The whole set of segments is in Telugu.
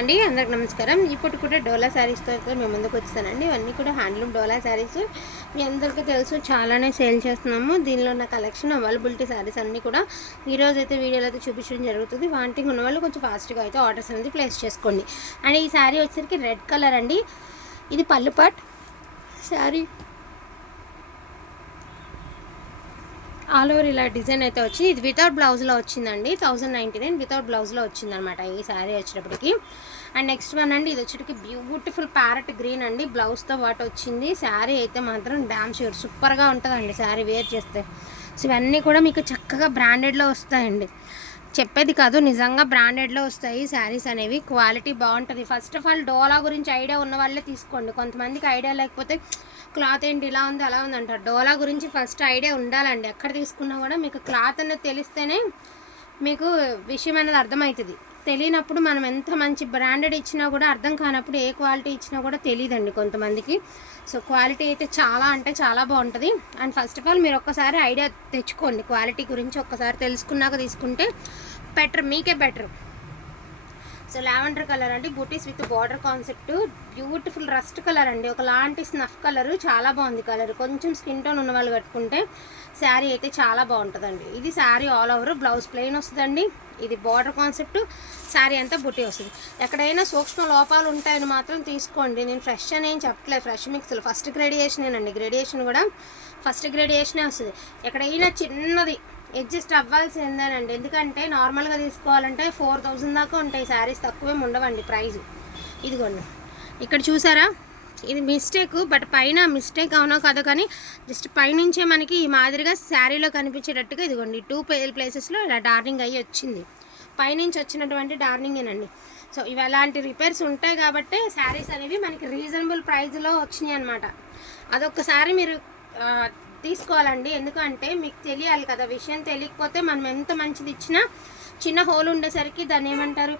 అండి అందరికి నమస్కారం. ఇప్పుడు కూడా డోలా శారీస్తో అయితే మేము ముందుకు వచ్చానండి. ఇవన్నీ కూడా హ్యాండ్లూమ్ డోలా శారీస్ మీ అందరికీ తెలుసు, చాలానే సేల్ చేస్తున్నాము. దీనిలో ఉన్న కలెక్షన్ అవైలబిలిటీ శారీస్ అన్నీ కూడా ఈరోజు అయితే వీడియోలో అయితే చూపించడం జరుగుతుంది. వాంటింగ్ ఉన్న వాళ్ళు కొంచెం ఫాస్ట్గా అయితే ఆర్డర్స్ అనేది ప్లేస్ చేసుకోండి. అండ్ ఈ శారీ వచ్చేసరికి రెడ్ కలర్ అండి. ఇది పళ్ళు పాట్ శారీ ఆల్ ఓవర్ ఇలా డిజైన్ అయితే వచ్చి ఇది వితౌట్ బ్లౌజ్లో వచ్చిందండి. 1099 వితౌట్ బ్లౌజ్లో వచ్చిందనమాట ఈ శారీ వచ్చేటప్పటికి. అండ్ నెక్స్ట్ వన్ అండి, ఇది వచ్చేటికి బ్యూటిఫుల్ ప్యారెట్ గ్రీన్ అండి. బ్లౌజ్తో పాటు వచ్చింది. శారీ అయితే మాత్రం డామ్ షూర్ సూపర్గా ఉంటుందండి శారీ వేర్ చేస్తే. సో ఇవన్నీ కూడా మీకు చక్కగా బ్రాండెడ్లో వస్తాయండి. చెప్పేది కాదు, నిజంగా బ్రాండెడ్లో వస్తాయి శారీస్ అనేవి. క్వాలిటీ బాగుంటుంది. ఫస్ట్ ఆఫ్ ఆల్ డోలా గురించి ఐడియా ఉన్న వాళ్ళే తీసుకోండి. కొంతమందికి ఐడియా లేకపోతే క్లాత్ ఏంటి ఇలా ఉంది అలా ఉంది అంటారు. డోలా గురించి ఫస్ట్ ఐడియా ఉండాలండి. ఎక్కడ తీసుకున్నా కూడా మీకు క్లాత్ అనేది తెలిస్తేనే మీకు విషయం అనేది అర్థమవుతుంది. తెలియనప్పుడు మనం ఎంత మంచి బ్రాండెడ్ ఇచ్చినా కూడా అర్థం కానప్పుడు ఏ క్వాలిటీ ఇచ్చినా కూడా తెలియదండి కొంతమందికి. సో క్వాలిటీ అయితే చాలా అంటే చాలా బాగుంటుంది. అండ్ ఫస్ట్ ఆఫ్ ఆల్ మీరు ఒక్కసారి ఐడియా తెచ్చుకోండి. క్వాలిటీ గురించి ఒక్కసారి తెలుసుకున్నాక తీసుకుంటే బెటర్, మీకే బెటర్. సో లావెండర్ కలర్ అండి, butis with border concept. Beautiful rust colour అండి, ఒకలాంటి స్నఫ్ కలర్. చాలా బాగుంది కలర్. కొంచెం స్కిన్ టోన్ ఉన్న వాళ్ళు కట్టుకుంటే శారీ అయితే చాలా బాగుంటుందండి. ఇది sari all over blouse plain వస్తుందండి. ఇది బార్డర్ కాన్సెప్ట్. శారీ అంతా బుట్టి వస్తుంది. ఎక్కడైనా సూక్ష్మ లోపాలు ఉంటాయని మాత్రం తీసుకోండి. నేను ఫ్రెష్ అని ఏం చెప్పట్లేదు. ఫ్రెష్ మిక్స్లు ఫస్ట్ గ్రేడియేషనేనండి. గ్రేడియేషన్ కూడా ఫస్ట్ గ్రేడియేషనే వస్తుంది. ఎక్కడైనా చిన్నది అడ్జస్ట్ అవ్వాల్సిందేనండి. ఎందుకంటే నార్మల్గా తీసుకోవాలంటే 4000 దాకా ఉంటాయి శారీస్, తక్కువేమి ఉండవండి ప్రైజు. ఇదిగోండి ఇక్కడ చూసారా, ఇది మిస్టేక్. బట్ పైన మిస్టేక్ అవునో కాదో కానీ జస్ట్ పైనుంచే మనకి ఈ మాదిరిగా శారీలో కనిపించేటట్టుగా ఇదిగోండి 2 ప్లేసెస్లో ఇలా డార్నింగ్ అయ్యి వచ్చింది. పైనుంచి వచ్చినటువంటి డార్నింగేనండి. సో ఇవి అలాంటి రిపేర్స్ ఉంటాయి కాబట్టి శారీస్ అనేవి మనకి రీజనబుల్ ప్రైస్లో వచ్చినాయి అనమాట. అదొక్కసారి మీరు తీసుకోవాలండి. ఎందుకంటే మీకు తెలియాలి కదా, విషయం తెలియకపోతే మనం ఎంత మంచిది ఇచ్చినా చిన్న హోల్ ఉండేసరికి దాన్ని ఏమంటారు,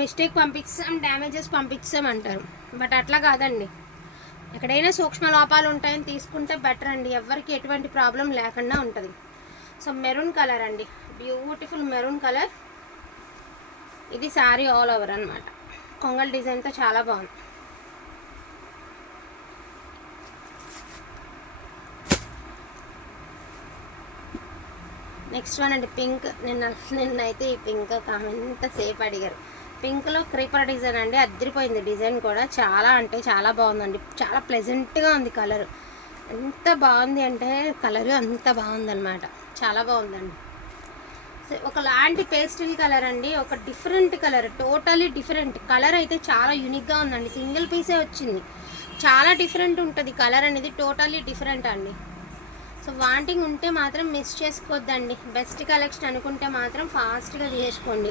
మిస్టేక్ పంపించాం, డ్యామేజెస్ పంపించాం అంటారు. బట్ అట్లా కాదండి. ఎక్కడైనా సూక్ష్మ లోపాలు ఉంటాయని తీసుకుంటే బెటర్ అండి. ఎవరికి ఎటువంటి ప్రాబ్లం లేకుండా ఉంటుంది. సో మెరూన్ కలర్ అండి, బ్యూటిఫుల్ మెరూన్ కలర్. ఇది శారీ ఆల్ ఓవర్ అనమాట. కొంగల్ డిజైన్తో చాలా బాగుంది. నెక్స్ట్ వన్ అండి పింక్. నిన్నైతే ఈ పింక్ ఎంతసేపు అడిగారు. పింక్లో క్రీపర్ డిజైన్ అండి. అద్దరిపోయింది డిజైన్ కూడా. చాలా అంటే చాలా బాగుందండి. చాలా ప్లెజెంట్గా ఉంది కలర్. ఎంత బాగుంది అంటే కలరు అంత బాగుందన్నమాట. చాలా బాగుందండి. ఒకలాంటి పేస్టిల్ కలర్ అండి. ఒక different colour, totally different colour. అయితే చాలా యూనిక్గా ఉందండి. సింగిల్ పీసే వచ్చింది. చాలా డిఫరెంట్ ఉంటుంది కలర్ అనేది. టోటలీ డిఫరెంట్ అండి. సో వాంటింగ్ ఉంటే మాత్రం మిస్ చేసుకోవద్దండి. బెస్ట్ కలెక్షన్ అనుకుంటే మాత్రం ఫాస్ట్గా తీసుకోండి.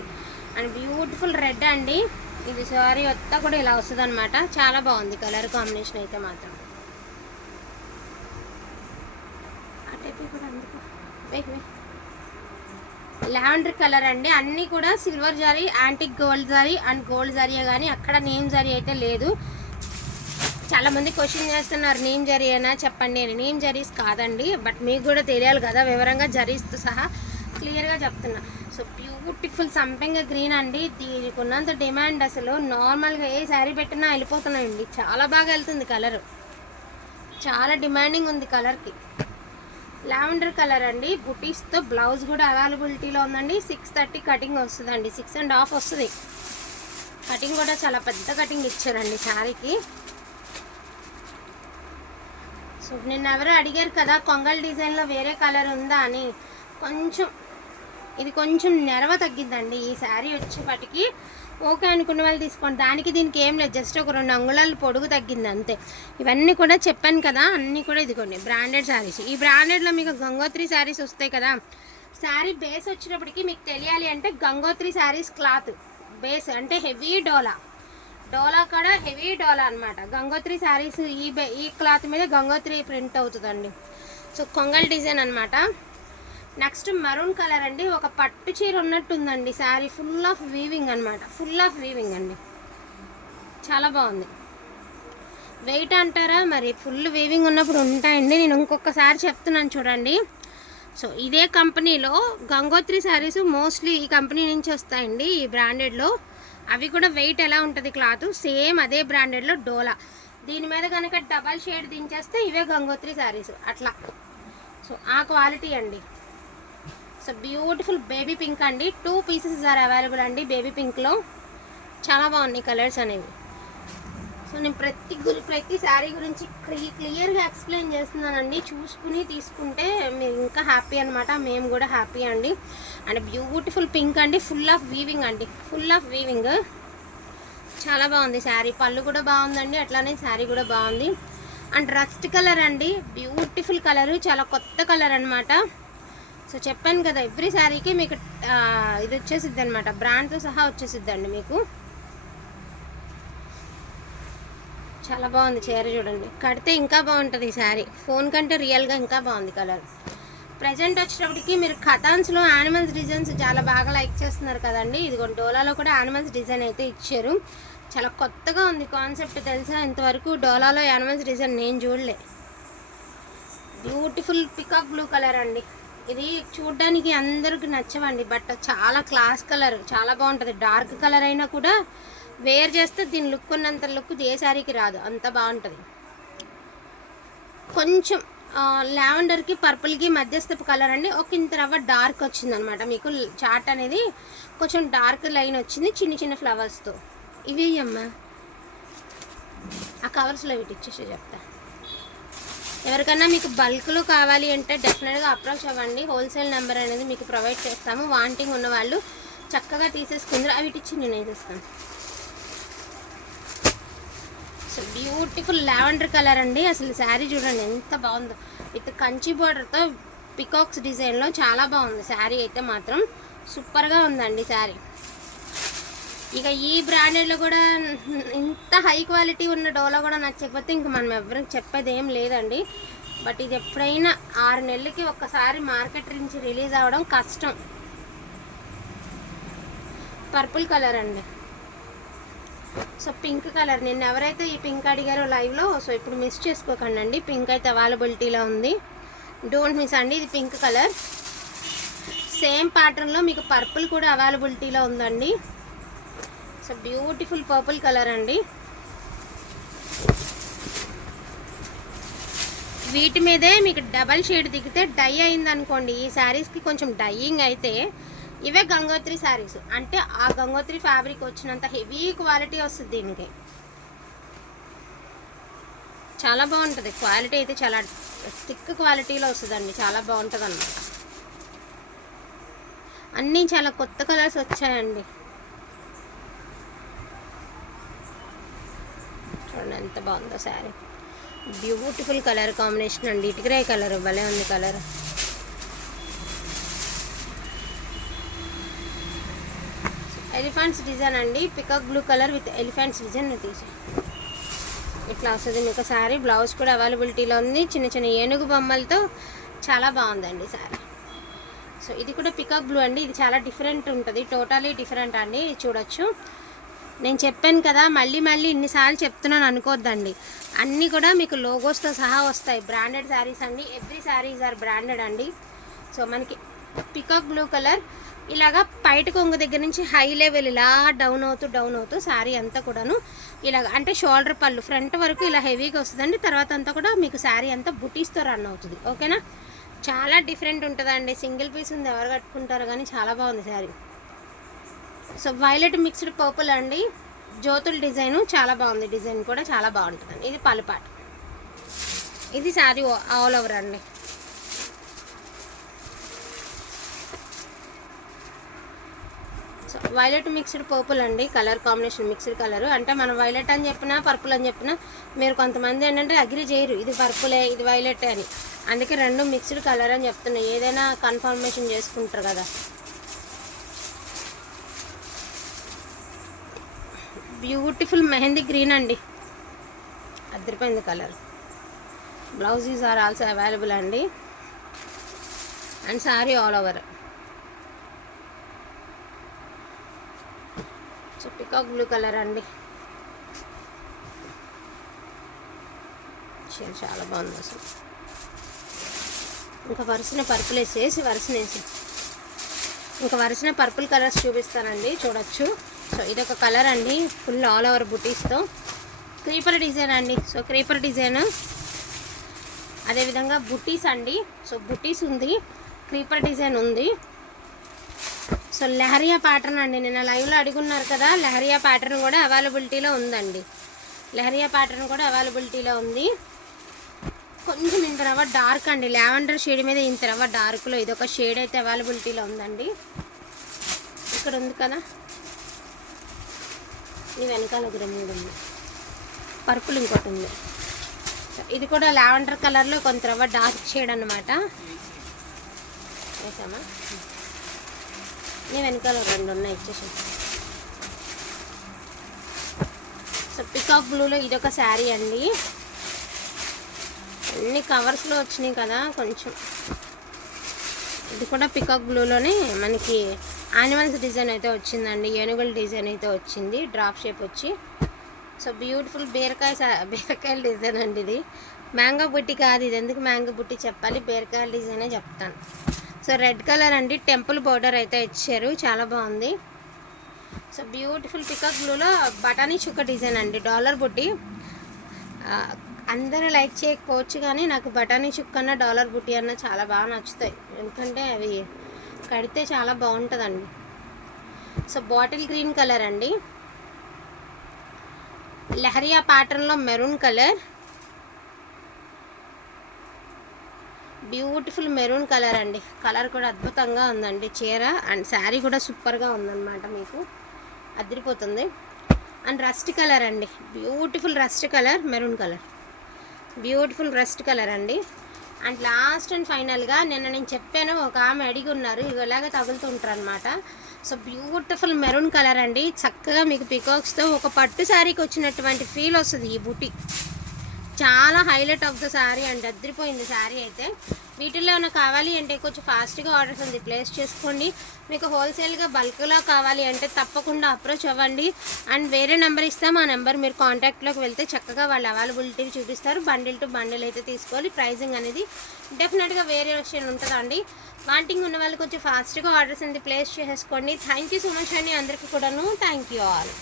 అండ్ బ్యూటిఫుల్ రెడ్ అండి. ఇది సారీ అంతా కూడా ఇలా వస్తుంది అనమాట. చాలా బాగుంది కలర్ కాంబినేషన్ అయితే మాత్రం. అటైపు కూడా అందుకు లావెండర్ కలర్ అండి. అన్నీ కూడా silver zari, antique gold zari and gold జరీయే కానీ అక్కడ నేమ్ జరీ అయితే లేదు. చాలామంది క్వశ్చన్ చేస్తున్నారు, నేమ్ జరీ అయినా చెప్పండి అని. నేమ్ జరీస్ కాదండి. బట్ మీకు కూడా తెలియాలి కదా, వివరంగా జరీస్తో సహా క్లియర్గా చెప్తున్నా. సో బ్యూటిఫుల్ సంపెంగ గ్రీన్ అండి. దీనికి ఉన్నంత డిమాండ్ అసలు నార్మల్గా ఏ శారీ పెట్టినా వెళ్ళిపోతున్నాయండి. చాలా బాగా వెళ్తుంది కలర్. చాలా డిమాండింగ్ ఉంది కలర్కి. లావెండర్ కలర్ అండి. బుటీస్తో బ్లౌజ్ కూడా అవైలబిలిటీలో ఉందండి. 630 కటింగ్ వస్తుందండి. 6.5 వస్తుంది. కటింగ్ కూడా చాలా పెద్ద కటింగ్ ఇచ్చారండి శారీకి. సో నిన్న ఎవరో అడిగారు కదా కొంగల్ డిజైన్లో వేరే కలర్ ఉందా అని. ఇది కొంచెం నెరవ తగ్గిద్దండి ఈ శారీ వచ్చేపటికి. ఓకే అనుకున్న వాళ్ళు తీసుకోండి. దానికి దీనికి ఏం లేదు, జస్ట్ ఒక 2 అంగుళాలు పొడుగు తగ్గింది అంతే. ఇవన్నీ కూడా చెప్పాను కదా, అన్నీ కూడా ఇదిగోండి బ్రాండెడ్ శారీస్. ఈ బ్రాండెడ్లో మీకు గంగోత్రి శారీస్ వస్తాయి కదా. శారీ బేస్ వచ్చేటప్పటికి మీకు తెలియాలి అంటే గంగోత్రి శారీస్ క్లాత్ బేస్ అంటే హెవీ డోలా కూడా హెవీ డోలా అనమాట. గంగోత్రి శారీస్ ఈ క్లాత్ మీద గంగోత్రి ప్రింట్ అవుతుందండి. సో కొంగల్ డిజైన్ అనమాట. నెక్స్ట్ మరూన్ కలర్ అండి. ఒక పట్టు చీర ఉన్నట్టుందండి శారీ. ఫుల్ ఆఫ్ వీవింగ్ అనమాట. ఫుల్ ఆఫ్ వీవింగ్ అండి. చాలా బాగుంది. వెయిట్ అంటారా మరి, ఫుల్ వీవింగ్ ఉన్నప్పుడు ఉంటాయండి. నేను ఇంకొకసారి చెప్తున్నాను చూడండి. సో ఇదే కంపెనీలో గంగోత్రి శారీస్ మోస్ట్లీ ఈ కంపెనీ నుంచి వస్తాయండి. ఈ బ్రాండెడ్లో అవి కూడా వెయిట్ ఎలా ఉంటుంది క్లాత్ సేమ్ అదే బ్రాండెడ్లో డోలా. దీని మీద కనుక డబల్ షేడ్ దించేస్తే ఇవే గంగోత్రి శారీస్ అట్లా. సో ఆ క్వాలిటీ అండి. సో బ్యూటిఫుల్ బేబీ పింక్ అండి. 2 పీసెస్ ఆర్ అవైలబుల్ అండి బేబీ పింక్లో. చాలా బాగున్నాయి కలర్స్ అనేవి. సో నేను ప్రతి శారీ గురించి క్లియర్గా ఎక్స్ప్లెయిన్ చేస్తున్నానండి. చూసుకుని తీసుకుంటే మీరు ఇంకా హ్యాపీ అనమాట, మేము కూడా హ్యాపీ అండి. అండ్ బ్యూటిఫుల్ పింక్ అండి, ఫుల్ ఆఫ్ వీవింగ్ అండి, ఫుల్ ఆఫ్ వీవింగ్. చాలా బాగుంది శారీ. పళ్ళు కూడా బాగుందండి, అట్లానే శారీ కూడా బాగుంది. అండ్ రస్ట్ కలర్ అండి, బ్యూటిఫుల్ కలరు, చాలా కొత్త కలర్ అనమాట. సో చెప్పాను కదా ఎవ్రీ శారీకి మీకు ఇది వచ్చేసిద్ది అనమాట, బ్రాండ్తో సహా వచ్చేసిద్దండి మీకు. చాలా బాగుంది చీర చూడండి, కడితే ఇంకా బాగుంటుంది ఈ శారీ. ఫోన్ కంటే రియల్గా ఇంకా బాగుంది కలర్. ప్రజెంట్ వచ్చేటప్పటికి మీరు ఖతాన్స్లో యానిమల్స్ డిజైన్స్ చాలా బాగా లైక్ చేస్తున్నారు కదండి. ఇదిగో డోలాలో కూడా యానిమల్స్ డిజైన్ అయితే ఇచ్చారు. చాలా కొత్తగా ఉంది కాన్సెప్ట్ తెలుసా, ఇంతవరకు డోలాలో యానిమల్స్ డిజైన్ నేను చూడలే. బ్యూటిఫుల్ పికాక్ బ్లూ కలర్ అండి. ఇది చూడ్డానికి అందరికి నచ్చవండి, బట్ చాలా క్లాస్ కలర్, చాలా బాగుంటుంది. డార్క్ కలర్ అయినా కూడా వేర్ చేస్తే దీని లుక్ ఉన్నంత లుక్ ఏ శారీకి రాదు, అంత బాగుంటుంది. కొంచెం లావెండర్కి పర్పుల్కి మధ్యస్థపు కలర్ అండి. ఒక ఇంత రవ్వ డార్క్ వచ్చిందనమాట మీకు. చార్ట్ అనేది కొంచెం డార్క్ లైన్ వచ్చింది చిన్న చిన్న ఫ్లవర్స్తో. ఇవి అమ్మ ఆ కవర్స్లో వీటి ఇచ్చేసి చెప్తా. ఎవరికైనా మీకు బల్క్లో కావాలి అంటే డెఫినెట్గా అప్రోచ్ అవ్వండి. హోల్సేల్ నెంబర్ అనేది మీకు ప్రొవైడ్ చేస్తాము. వాంటింగ్ ఉన్న వాళ్ళు చక్కగా తీసేసుకుందరు. అవి ఇచ్చి నేను వేసేస్తాను. సో బ్యూటిఫుల్ లావెండర్ కలర్ అండి. అసలు శారీ చూడండి ఎంత బాగుందో, విత్ కంచి బార్డర్తో పికాక్స్ డిజైన్లో చాలా బాగుంది శారీ అయితే మాత్రం. సూపర్గా ఉందండి శారీ. ఇక ఈ బ్రాండెడ్లో కూడా ఇంత హై క్వాలిటీ ఉన్న డోలా కూడా నచ్చకపోతే ఇంక మనం ఎవరికి చెప్పేది ఏం లేదండి. బట్ ఇది ఎప్పుడైనా 6 నెలలకి ఒక్కసారి మార్కెట్ నుంచి రిలీజ్ అవ్వడం కష్టం. పర్పుల్ కలర్ అండి. సో పింక్ కలర్, నిన్న ఎవరైతే ఈ పింక్ అడిగారో లైవ్లో, సో ఇప్పుడు మిస్ చేసుకోకండి అండి. పింక్ అయితే అవైలబిలిటీలో ఉంది, డోంట్ మిస్ అండి. ఇది పింక్ కలర్. సేమ్ ప్యాటర్న్లో మీకు పర్పుల్ కూడా అవైలబిలిటీలో ఉందండి. సో బ్యూటిఫుల్ పర్పుల్ కలర్ అండి. వీటి మీదే మీకు డబల్ షేడ్ దిగితే డై అయిందనుకోండి, ఈ శారీస్కి కొంచెం డైయింగ్ అయితే ఇవే గంగోత్రి శారీస్. అంటే ఆ గంగోత్రి ఫ్యాబ్రిక్ వచ్చినంత హెవీ క్వాలిటీ వస్తుంది దీనికి. చాలా బాగుంటుంది క్వాలిటీ అయితే, చాలా థిక్ క్వాలిటీలో వస్తుందండి, చాలా బాగుంటుంది అన్నమాట. అన్నీ చాలా కొత్త కలర్స్ వచ్చాయండి. చూడండి ఎంత బాగుందో శారీ. బ్యూటిఫుల్ కలర్ కాంబినేషన్ అండి. ఇటుకరాయ కలర్ భలే ఉంది కలర్. ఎలిఫెంట్స్ డిజైన్ అండి, peacock blue colour with elephants design తీసి ఇట్లా వస్తుంది మీకు శారీ. బ్లౌజ్ కూడా అవైలబిలిటీలో ఉంది, చిన్న చిన్న ఏనుగు బొమ్మలతో చాలా బాగుందండి శారీ. సో ఇది కూడా పికాక్ బ్లూ అండి. ఇది చాలా డిఫరెంట్ ఉంటుంది, టోటలీ డిఫరెంట్ అండి. చూడొచ్చు, నేను చెప్పాను కదా మళ్ళీ మళ్ళీ ఇన్నిసార్లు చెప్తున్నాను అనుకోద్దండి. అన్నీ కూడా మీకు లోగోస్తో సహా వస్తాయి. బ్రాండెడ్ శారీస్ అండి, ఎవ్రీ శారీస్ ఆర్ బ్రాండెడ్ అండి. సో మనకి పికాక్ బ్లూ కలర్ ఇలాగా పైట కొంగు దగ్గర నుంచి హై లెవెల్ ఇలా డౌన్ అవుతూ శారీ అంతా కూడాను ఇలాగ, అంటే షోల్డర్ పళ్ళు ఫ్రంట్ వరకు ఇలా హెవీగా వస్తుందండి. తర్వాత అంతా కూడా మీకు శారీ అంతా బుటీస్తో రన్ అవుతుంది. ఓకేనా, చాలా డిఫరెంట్ ఉంటుందండి. సింగిల్ పీస్ ఉంది ఎవరు కట్టుకుంటారు కానీ చాలా బాగుంది sari. So violet mixed purple అండి, జ్యోతుల డిజైను చాలా బాగుంది. డిజైన్ కూడా చాలా బాగుంటుందండి. ఇది పలుపాట, ఇది శారీ ఆల్ ఓవర్ అండి. సో వైలెట్ మిక్స్డ్ పర్పుల్ అండి, కలర్ కాంబినేషన్ మిక్స్డ్ కలర్. అంటే మనం వైలెట్ అని చెప్పినా పర్పుల్ అని చెప్పినా మీరు కొంతమంది ఏంటంటే అగ్రి చేయరు, ఇది పర్పులే ఇది వైలెట్ అని. అందుకే రెండు మిక్స్డ్ కలర్ అని చెప్తున్నాయి, ఏదైనా కన్ఫర్మేషన్ చేసుకుంటారు కదా. బ్యూటిఫుల్ మెహందీ గ్రీన్ అండి, అదిరిపోయింది colour. Blouses are also available అండి, and sari all over. So peacock blue colour అండి, చాలా బాగుంది అసలు. ఇంకా వరుసన పర్పుల్ వేసి ఇంకా వరుసన పర్పుల్ కలర్స్ చూపిస్తానండి, చూడొచ్చు. సో ఇదొక కలర్ అండి, ఫుల్ ఆల్ ఓవర్ బుటీస్తో క్రీపర్ డిజైన్ అండి. సో క్రీపర్ డిజైన్, అదేవిధంగా బుటీస్ అండి. సో బుటీస్ ఉంది, క్రీపర్ డిజైన్ ఉంది. సో లెహరియా ప్యాటర్న్ అండి, నిన్న లైవ్లో అడుగున్నారు కదా, లెహరియా ప్యాటర్న్ కూడా అవైలబిలిటీలో ఉందండి. లెహరియా ప్యాటర్న్ కూడా అవైలబిలిటీలో ఉంది. కొంచెం ఇంత రవ్వ డార్క్ అండి, లావెండర్ షేడ్ మీద ఇంత రవ్వ డార్క్లో ఇదొక షేడ్ అయితే అవైలబిలిటీలో ఉందండి. ఇక్కడ ఉంది కదా, ఇది వెనకాల ఒక 3 ఉంది, పర్పుల్ ఇంకోటి ఉంది. ఇది కూడా లావెండర్ కలర్లో కొంత రవ్వ డార్క్ షేడ్ అన్నమాట. వేసామా, ఈ వెనకాల 2 ఉన్నాయి ఇచ్చేసి. సో పికాక్ బ్లూలో ఇదొక శారీ అండి. అన్ని కవర్స్లో వచ్చినాయి కదా కొంచెం. ఇది కూడా పికాక్ బ్లూలోనే మనకి యానిమల్స్ డిజైన్ అయితే వచ్చిందండి, ఏనుగుల డిజైన్ అయితే వచ్చింది, డ్రాప్ షేప్ వచ్చి. సో బ్యూటిఫుల్ బీరకాయల డిజైన్ అండి ఇది. మ్యాంగో బుట్టి కాదు ఇది, ఎందుకు మ్యాంగో బుట్టి చెప్పాలి, బీరకాయల డిజైనే చెప్తాను. సో రెడ్ కలర్ అండి, టెంపుల్ బోర్డర్ అయితే ఇచ్చారు, చాలా బాగుంది. సో బ్యూటిఫుల్ పికాక్ బ్లూలో బటానీ చుక్క డిజైన్ అండి, డాలర్ బుట్టి. అందరూ లైక్ చేయకపోవచ్చు కానీ నాకు బటానీ చుక్క అన్న డాలర్ బుట్టి అన్న చాలా బాగా నచ్చుతాయి, ఎందుకంటే అవి కడితే చాలా బాగుంటుందండి. సో బాటిల్ గ్రీన్ కలర్ అండి, లెహరియా ప్యాటర్న్లో maroon colour, beautiful maroon colour అండి. కలర్ కూడా అద్భుతంగా ఉందండి, చీర అండ్ శారీ కూడా సూపర్గా ఉందన్నమాట, మీకు అదిరిపోతుంది. అండ్ రస్ట్ కలర్ అండి, beautiful rust colour, maroon colour, beautiful rust colour అండి. అండ్ లాస్ట్ అండ్ ఫైనల్గా నిన్న నేను చెప్పాను, ఒక ఆమె అడిగి ఉన్నారు, ఇలాగే తగులుతుంటారు అనమాట. సో బ్యూటిఫుల్ మెరూన్ కలర్ అండి, చక్కగా మీకు పికాక్స్తో ఒక పట్టు శారీకి వచ్చినటువంటి ఫీల్ వస్తుంది ఈ బుటీ. చాలా హైలైట్ ఆఫ్ ద శారీ అండి, అదిరిపోయింది శారీ అయితే. వీటిల్లో ఏమైనా కావాలి అంటే కొంచెం ఫాస్ట్గా ఆర్డర్స్ ఉంది ప్లేస్ చేసుకోండి. మీకు హోల్సేల్గా బల్క్లో కావాలి అంటే తప్పకుండా అప్రోచ్ అవ్వండి. అండ్ వేరే నెంబర్ ఇస్తాం, ఆ నెంబర్ మీరు కాంటాక్ట్లోకి వెళ్తే చక్కగా వాళ్ళు అవైలబిలిటీ చూపిస్తారు. బండిల్ టు బండిల్ అయితే తీసుకోవాలి. ప్రైజింగ్ అనేది డెఫినెట్గా వేరియేషన్ ఉంటుందండి. వాంటింగ్ ఉన్న వాళ్ళు కొంచెం ఫాస్ట్గా ఆర్డర్స్ అనేది ప్లేస్ చేసుకోండి. థ్యాంక్ యూ సో మచ్ అండి అందరికీ కూడాను. Thank you all.